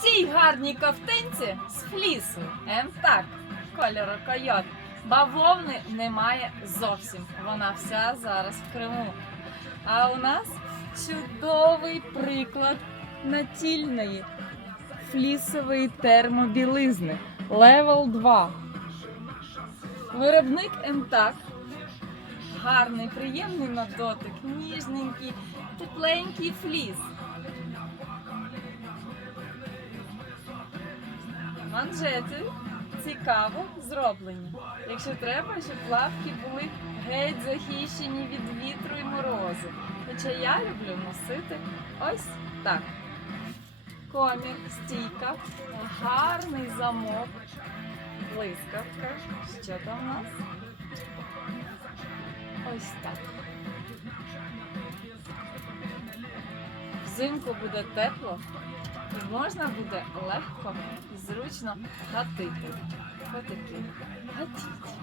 цій гарній ковтинці з флісу. Ем так, кольору койот. Бавовни немає зовсім. Вона вся зараз в Криму. А у нас чудовий приклад натільної флісової термобілизни. Левел 2. Виробник МТАК. Гарний, приємний на дотик, ніжненький, тепленький фліс. Манжети цікаво зроблені. Якщо треба, щоб плавки були геть захищені від вітру і морозу. Хоча я люблю носити ось так. Комір, стійка, гарний замок, блискавка. Що там у нас? Ось так. Взимку буде тепло можна буде легко і зручно гатити. Отакі. Гатіть.